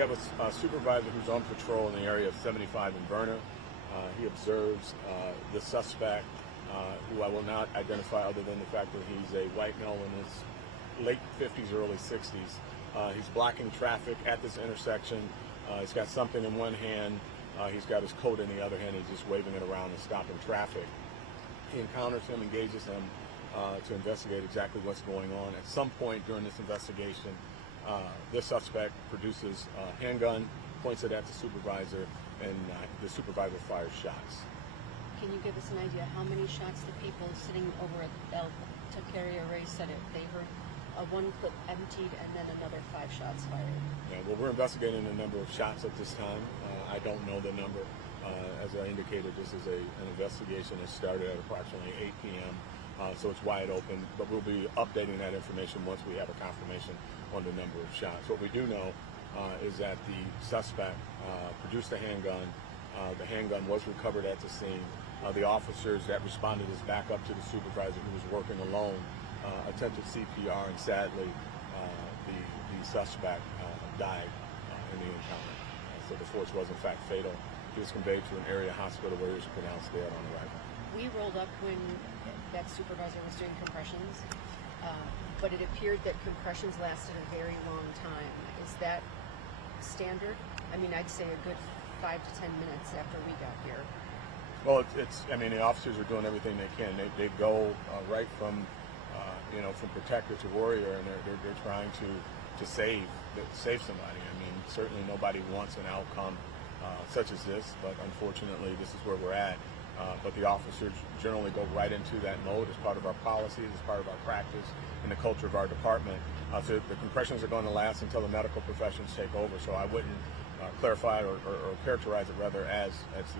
We have a supervisor who's on patrol in the area of 75 in Verner. He observes the suspect, who I will not identify other than the fact that he's a white male in his late 50s, early 60s. He's blocking traffic at this intersection. He's got something in one hand. He's got his coat in the other hand. He's just waving it around and stopping traffic. He encounters him, engages him to investigate exactly what's going on. At some point during this investigation, this suspect produces a handgun, points it at the supervisor, and the supervisor fires shots. Can you give us an idea how many shots the people sitting over at El Taqueria Ray said it? They heard one clip emptied and then another 5 shots fired. Yeah, well, we're investigating the number of shots at this time. I don't know the number. As I indicated, this is an investigation that started at approximately 8 p.m., so it's wide open, but we'll be updating that information once we have a confirmation on the number of shots. What we do know is that the suspect produced a handgun. The handgun was recovered at the scene. The officers that responded as backup to the supervisor who was working alone attempted CPR, and sadly the suspect died in the encounter. So the force was in fact fatal. He was conveyed to an area hospital where he was pronounced dead on arrival. We rolled up when that supervisor was doing compressions, but it appeared that compressions lasted a very long time. Is that standard? I mean, I'd say a good 5 to 10 minutes after we got here. Well, I mean, the officers are doing everything they can. They go right from, from protector to warrior, and they're trying to save somebody. I mean, certainly nobody wants an outcome such as this, but unfortunately, this is where we're at. But the officers generally go right into that mode as part of our policies, as part of our practice, and the culture of our department. So the compressions are going to last until the medical professions take over. So I wouldn't clarify or characterize it rather as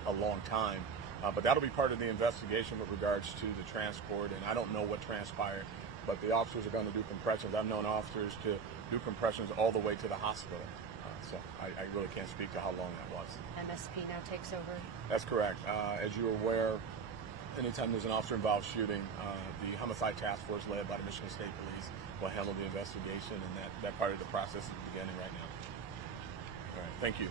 a long time. But that'll be part of the investigation with regards to the transport, and I don't know what transpired, but the officers are going to do compressions. I've known officers to do compressions all the way to the hospital. So I really can't speak to how long that was. MSP now takes over? That's correct. As you're aware, anytime there's an officer-involved shooting, the Homicide Task Force led by the Michigan State Police will handle the investigation, and that part of the process is beginning right now. All right, thank you.